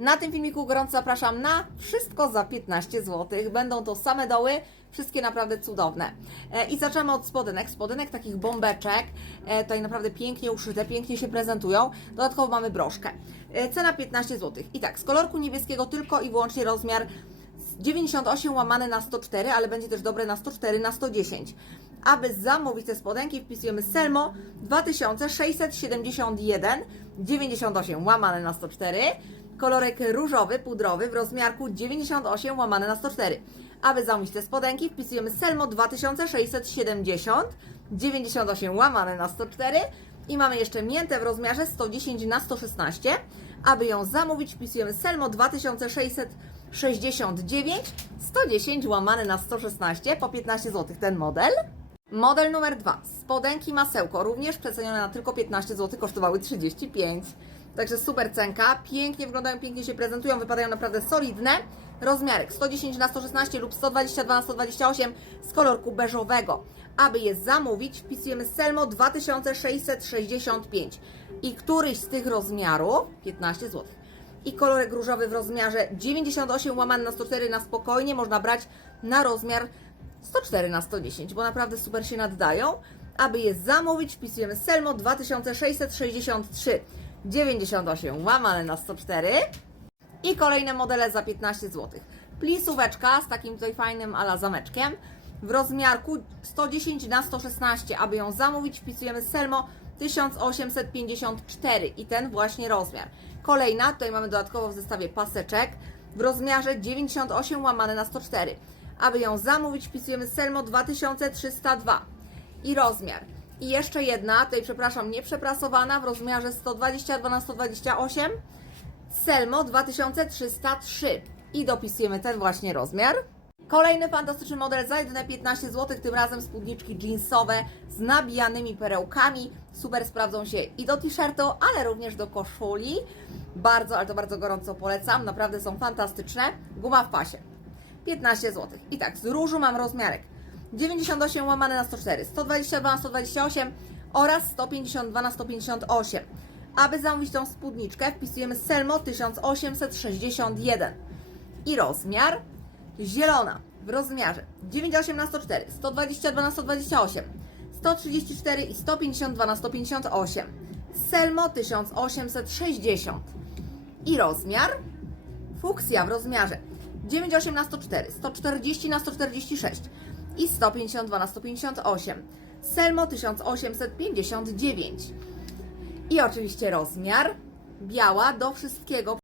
Na tym filmiku gorąco zapraszam na wszystko za 15 zł. Będą to same doły, wszystkie naprawdę cudowne. E, I zaczynamy od spodenek. Spodenek takich bombeczek, e, tutaj naprawdę pięknie uszyte, pięknie się prezentują. Dodatkowo mamy broszkę. E, Cena 15 zł. I tak, z kolorku niebieskiego tylko i wyłącznie rozmiar 98 łamane na 104, ale będzie też dobre na 104, na 110. Aby zamówić te spodenki, wpisujemy Selmo 2671 98 łamane na 104. Kolorek różowy, pudrowy w rozmiarku 98 łamane na 104. Aby zamówić te spodenki, wpisujemy Selmo 2670 98 łamane na 104. I mamy jeszcze miętę w rozmiarze 110 na 116. Aby ją zamówić, wpisujemy Selmo 2669 110 łamane na 116 po 15 zł ten model. Model numer 2. Spodenki masełko, również przecenione na tylko 15 zł, kosztowały 35. Także super cenka, pięknie wyglądają, pięknie się prezentują, wypadają naprawdę solidne. Rozmiarek 110 na 116 lub 122 na 128 z kolorku beżowego. Aby je zamówić, wpisujemy Selmo 2665 i któryś z tych rozmiarów 15 zł. I kolorek różowy w rozmiarze 98 łamane na 104 na spokojnie można brać na rozmiar 104 na 110, bo naprawdę super się naddają. Aby je zamówić, wpisujemy Selmo 2663 98 łamane na 104 i kolejne modele za 15 zł. Plisóweczka z takim tutaj fajnym ala zameczkiem w rozmiarku 110 na 116. Aby ją zamówić, wpisujemy Selmo 1854 i ten właśnie rozmiar. Kolejna, tutaj mamy dodatkowo w zestawie paseczek w rozmiarze 98 łamane na 104. Aby ją zamówić, wpisujemy Selmo 2302 i rozmiar. I jeszcze jedna, tutaj przepraszam, nieprzeprasowana w rozmiarze 122 na 128 Selmo 2303 i dopisujemy ten właśnie rozmiar. Kolejny fantastyczny model za jedyne 15 zł, tym razem spódniczki jeansowe z nabijanymi perełkami. Super sprawdzą się i do t-shirtu, ale również do koszuli. Bardzo, ale to bardzo gorąco polecam, naprawdę są fantastyczne. Guma w pasie. 15 zł. I tak, z różu mam rozmiarek 98 łamane na 104, 122 na 128 oraz 152 na 158. Aby zamówić tą spódniczkę, wpisujemy Selmo 1861 i rozmiar zielona w rozmiarze 98 na 104, 122 na 128, 134 i 152 na 158. Selmo 1860 i rozmiar fuksja w rozmiarze 98 na 104, 140 na 146 i 152 na 158. Selmo 1859. I oczywiście rozmiar biała do wszystkiego.